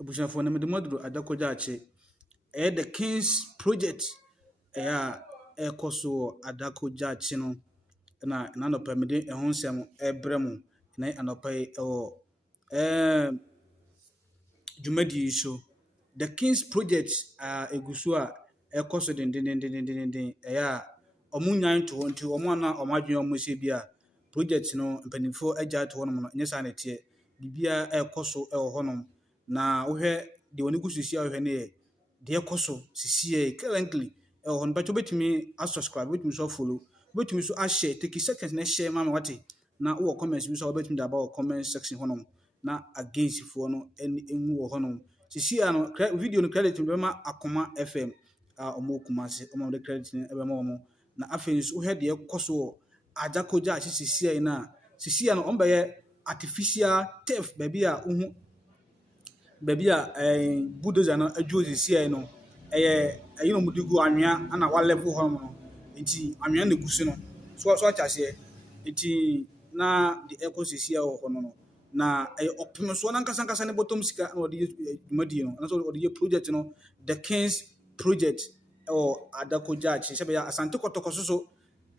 abusuafo na mede moduro adakoja ache the Kings project ekoso adakoja ache no na anopa mede ehun sem ebremu na anopa dwumadi so the Kings project egusu a ekoso den omunyan to nti omana omadwen omose bia project no mpanimfo agya to honom no nyesa na tie bibia ekoso honom na wohwe de oni gususi a wohwe ne de ekoso sisie currently hono ba betumi subscribe betumi so follow betumi so share take seconds na share ma wate na wo comments bi so betumi da ba comment section honom na against fo no enwu wo honom sisie ano video no credit be ma Akoma FM omo kumase omo de credit ni ebe ma omo na afei so wohwe de ekoso adakoja sisie na sisie no ombaye artificial turf babia uhu babia bulldozer no adwo sisie no ayi no mudigu anwea ana wa level ho no nti anwea na gusu no so achase nti na the eco sisie ho no na opem so na nkasa ne bottom sika na odi dwumadi no na so odi project no the Kings project adakoja achi sebe ya asante kotoko so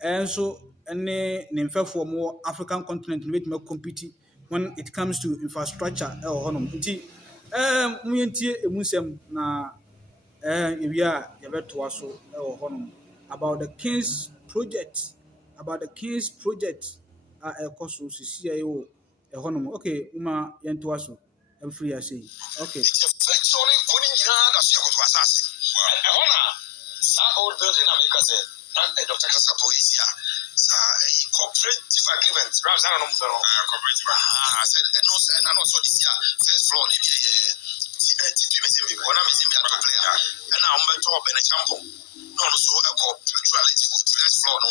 enso ne mfefo mo African continent no betima compete when it comes to infrastructure honom nti muyentie emusem na ewia yebetoa so honom about the Kings project ekoso sisia honom okay uma yentoa so free asay okay old building America said Dr. Kasapo is here. Cooperative agreement. Cooperative. I said, and also this year, first floor, maybe TP Messimbi, one of Messimbi at the player. And now I'm going to open a champion. No, so I call punctuality go to next floor. No,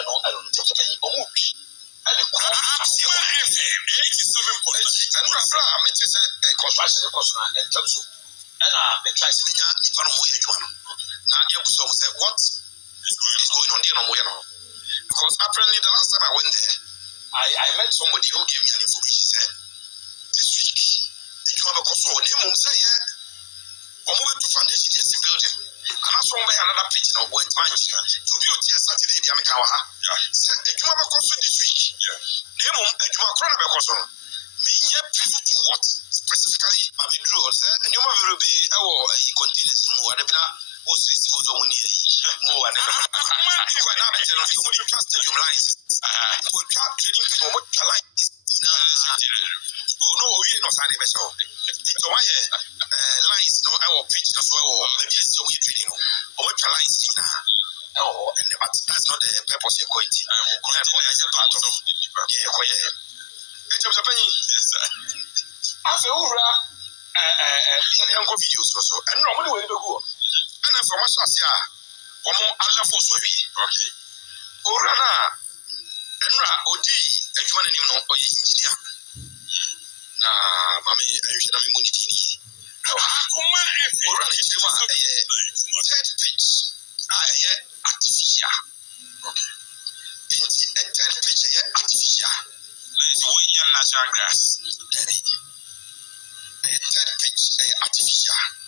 I don't just pay a movie. And the FM 87.8. And we're from it is a construction and Jamsu. And the try to be now, what is going on there? Because apparently the last time I went there, I met somebody who gave me an information. He said, this week, you have a control. They will say, I'm moving to foundation building. And that's one way another page now went management. To be on Saturday, the Amikawa. Said, you have a control this week. They will you are crying about control. Me, people to what specifically, but we drew, and you will be our continuous to move. Who's this for the 1 year? More and trusted your lines. We'll try trading people what your line is. Oh, no, we know how they vessel. It's why lines no our pitch no so maybe it's so we trading or what your lines in. Oh, and but that's not the purpose you're going to. As a part of it's a penny. As a young videos also, and normally when you go. And from us, other force okay. Orana, Enra, Odi, everyone in him, or engineer. Mammy, I should have been Munitini. Orana, third pitch, artificial. Okay. In a third pitch, artificial. Let's win your natural grass. A third pitch, artificial.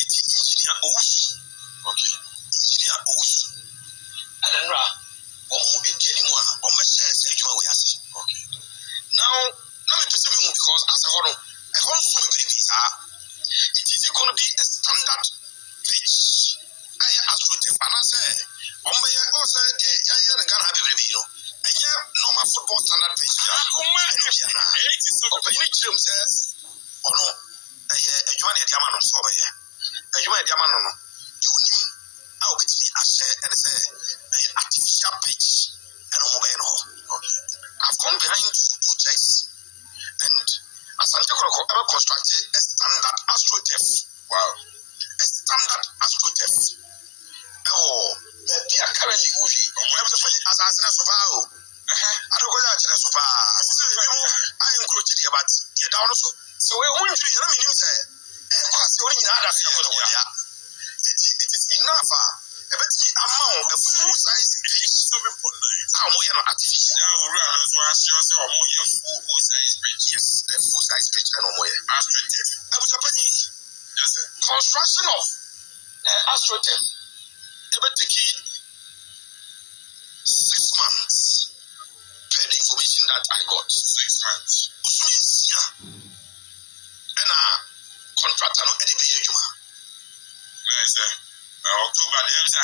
It's engineer Osu. Okay. Engineer Osu. And then one more in Jellymoa, or my shares, okay. Now, let me perceive you because as a horror, a whole swimming babies it is going to be a standard pitch. I asked for the finance. On my also, and Ghana have a review. And yeah, normal football standard pitch. Open your gym says, oh no, a Joanna Diamond so here. You might be a man, you knew how it be a share and say artificial pitch and a mobile home. I've gone behind two checks and as I'm ever constructed a standard AstroTurf. Wow, a standard AstroTurf. Oh, they are currently moving. We have the funny as I so far. I don't go out so far. I am coaching about the down also. So we're going to you know, say. It is enough. A full size pitch. Artificial. Yes, a full size pitch. Yes, sir. Construction of AstroTech. They will take 6 months per the information that I got. 6 months. And contractor no anywhere you are. Yes, sir. October, the end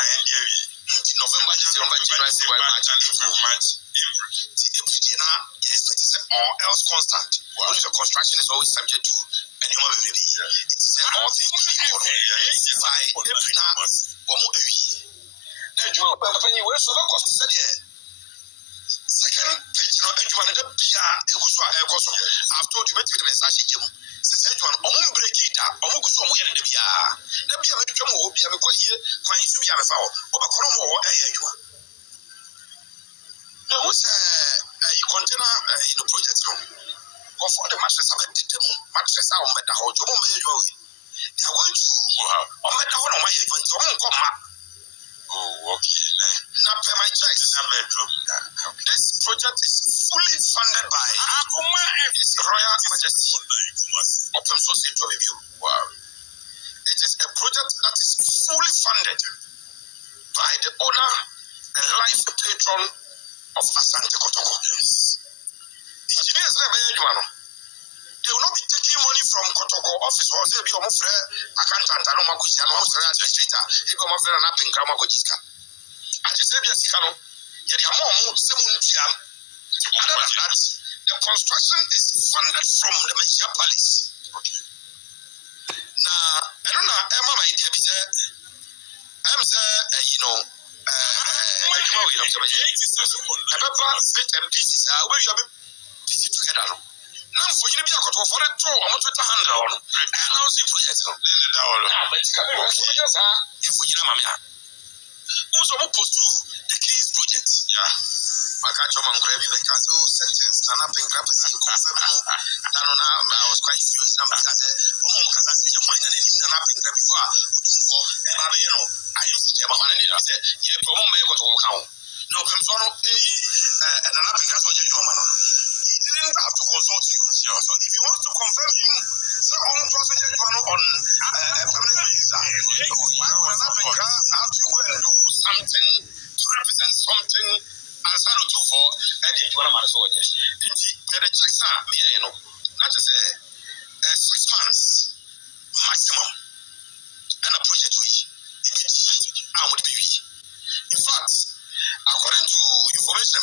November, December, January, February, March, April. Yes, but it's all else constant. Wow. When the construction is always subject to any human being. It is all things being equal. By April now, one more every. Now, you are when you were so cost said second page, you know, the I've told you what the message is. Said one, break it up, somewhere in the Bia. The Bia will come over, be a quite to be a foul, or a chromo or a year. There was a container in the project room. Or for the mattress of a mattress out met the whole job. They are going to met the one of my event. Oh, okay. Now, per my choice, this project is fully funded by His Royal Majesty Open Source Review. Wow. It is a project that is fully funded by the owner and life patron of Asante Kotoko. Yes. Engineers, they will not be taking money from Kotoko office or they be a accountant, I don't know, administrator, if you are an app in Gramagojiska. I just said, yes, other than that, the construction is funded from the municipalities. Okay. Now, I don't know, my idea is I'm bit and pieces where you have pieces together. Now, for you to be a cut for it, too, I'm going to handle on. And I'll see projects. If we who's supposed to the King's project? Yeah. I can't grab because sentence stand up in grab I was quite furious now because I said, because I said, you're finding anything stand up in grab before I used to have a said, yeah, but one may go to account. No, comes on and an up in gas on your man. He didn't have to consult you. Sure. So if you want to confirm him, so on a permanent visa, why would an up in gas have to go and do something to represent something as I do for any one of our soldiers? The checks are, not just 6 months maximum, and a project I would be. In fact, according to information,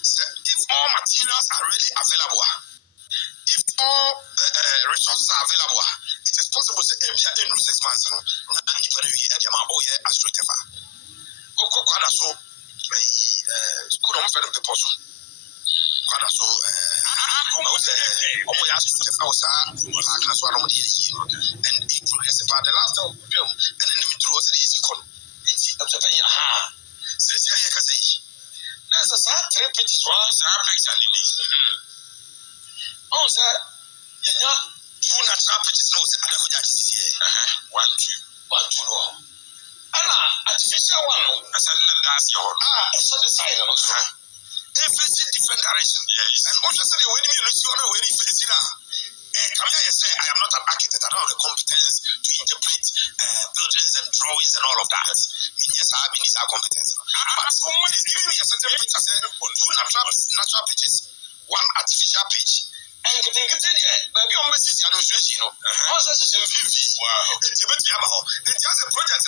if all materials are really available, if all resources are available, it is possible to be in 6 months. Artificial one, as a little gas, it's a design also. Different direction. Yes. And also say when you when you face it, I am not an architect. I don't have the competence to interpret buildings and drawings and all of that. Yes, I have our competence. But someone is giving me a certain picture, two natural pages, one artificial page. And baby on message administration, also wow. It's a project,